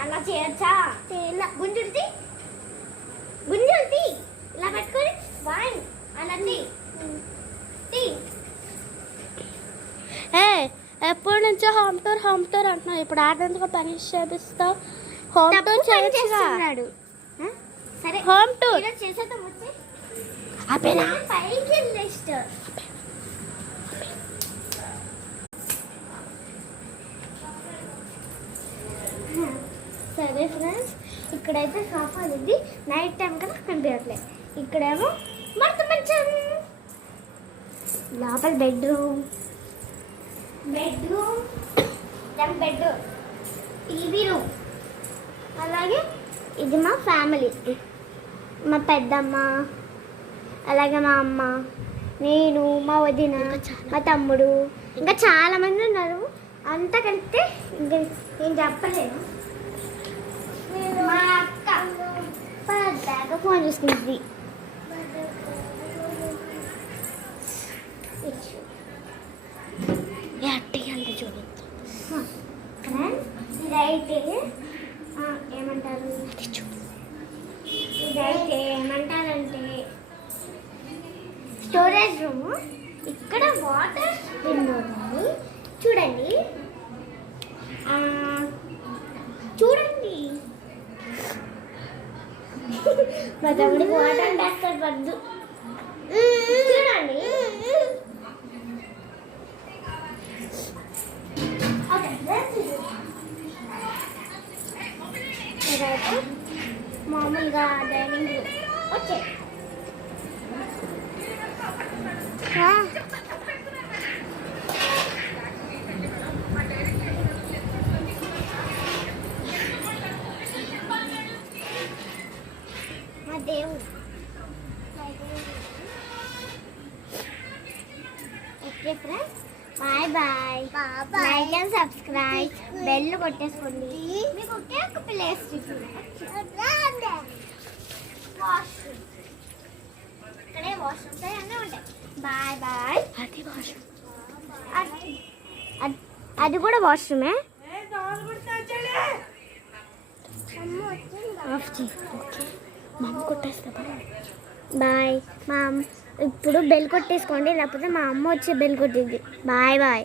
అలా చేయొచ్చా? గుంజుంటి గుంజుంటి ఇలా పెట్టుకొని వాయ్ అలా తీ. ఎప్పటి నుంచో హోమ్ టూర్ అంటున్నావు, ఇప్పుడు ఆడేందుకు పనిష్ చేపిస్తావు? హోమ్ టూర్ చేస్తున్నాడు. సరే హోమ్ టూర్ చేసేద్దాం. వచ్చి అబ్బేనా పైకి వెళ్ళేస్ట్. సరే ఫ్రెండ్స్, ఇక్కడైతే సోఫా ఉంది. నైట్ టైం కదా కనిపించట్లేదు. ఇక్కడేమో మడత మంచం, లోపల బెడ్రూమ్, టీవీ రూమ్. అలాగే ఇది మా ఫ్యామిలీ, మా పెద్దమ్మ, అలాగే మా అమ్మ, నేను, మా వదిన, మా తమ్ముడు, ఇంకా చాలామంది ఉన్నారు. అంతా కలిపితే ఇంకా నేను చెప్పలేను. మా అక్క పెద్దగా ఫోన్ చూసుకుంటుంది. అంటే చూడదు. ఇదైతే ఏమంటారు, ఇదైతే ఏమంటారంటే స్టోరేజ్ రూమ్. ఇక్కడ వాటర్ విండో ఉంది. చూడండి చూడండి మా తమ్ముడికి వాటర్ డాక్టర్ వద్దు. చూడండి ఇదైతే మామూలుగా డైనింగ్ రూమ్. ఓకే మా దేవుడు. Okay friends, bye like and subscribe, bell కొట్టేసుకోండి. మీకు ఒకే ఒక ప్లేస్ ఇక్కడే వాష్రూమ్స్ అన్నీ ఉంటాయి. బాయ్. అది కూడా వాష్రూమే. మమ్మీ కొట్టేస్తా. బాయ్. మా ఇప్పుడు బెల్ కొట్టేసుకోండి, లేకపోతే మా అమ్మ వచ్చి బెల్ కొట్టింది. బాయ్.